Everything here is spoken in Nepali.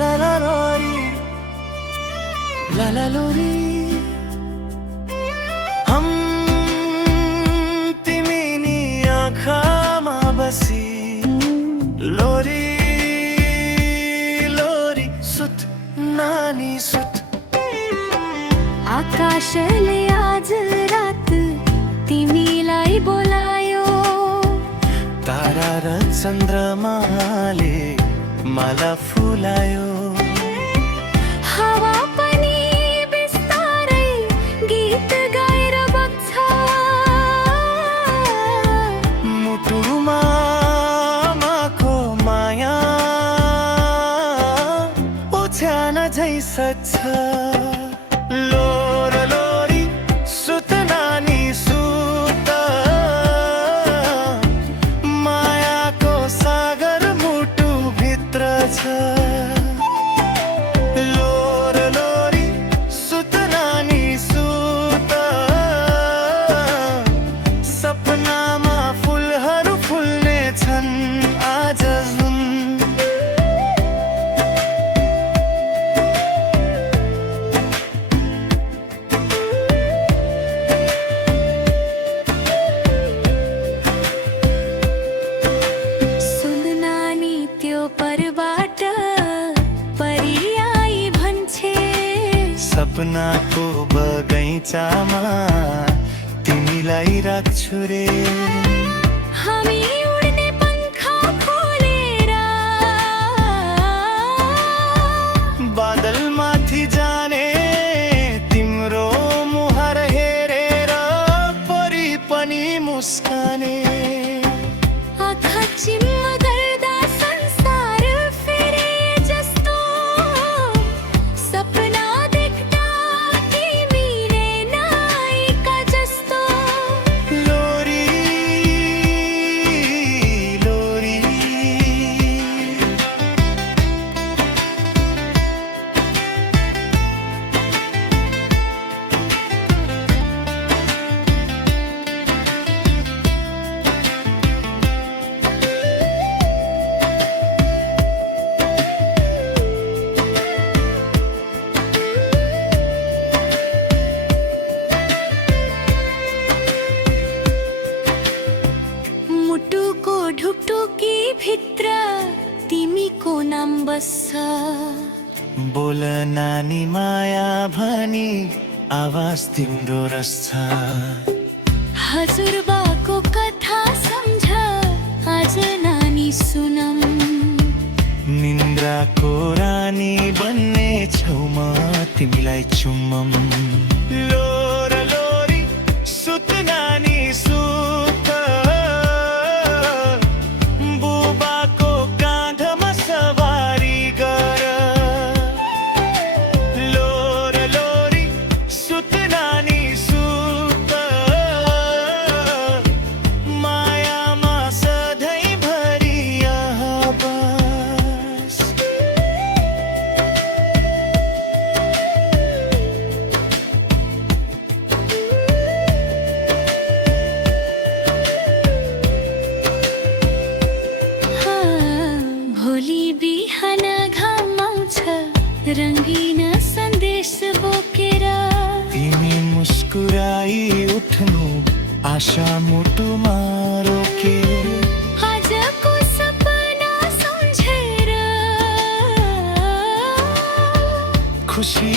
ला ला लोरी ला ला लोरी हम तिमीनी आँखामा बसी लोरी लोरी सुत नानी सुत आकाशले आज रात तिमीलाई बोलायो तारा र चन्द्रमाले माला फुलायो हावा पनि बिस्तारै गीत गाएर बग्छ मुटुमा आमाको माया ओछ्यान झै सच्छ लोर लोरी सुत नानी सुत मायाको सागर मुटु भित्र छ लोर लोरी सुत नानी सुत सपनामा फुलहरू फुल्ने छन् आज जुन सुन नानी त्यो परबाट परी आई भन्छे सपनाको बगैँचामा तिमीलाई राख्छु रे हामी उड्ने पंखा खोलेर बादलमाथि जाने तिम्रो मुहार हेरेर परी पनि मुस्काने आँखा चिम्म गर्दा संसार फेरे जस्तो सपना देख्दा तिमीले नायिका जस्तो लोरी लोरी मुटुको ढुकढुकी भित्र तिमीको नाम बस्छ बोल नानी माया भनी आवाज तिम्रो रस्छ हजुरबाको कथा सम्झ आज नानी सुनम निन्द्राको रानी बन्ने छेउमा तिमीलाई चुम्बम लोर लोरी सुत नानी सुत बुबाको काँधमा सवारी गर लोर लोरी सुत नानी सुत मायामा सधैँभरि यहाँ बस भोलि बिहान घाम आउँछ रङ्गीन सन्देश बोकेर तिमी मुस्कुराई उठ्नु आशा मुटुमा रोके आजको सपना सम्झेर खुसी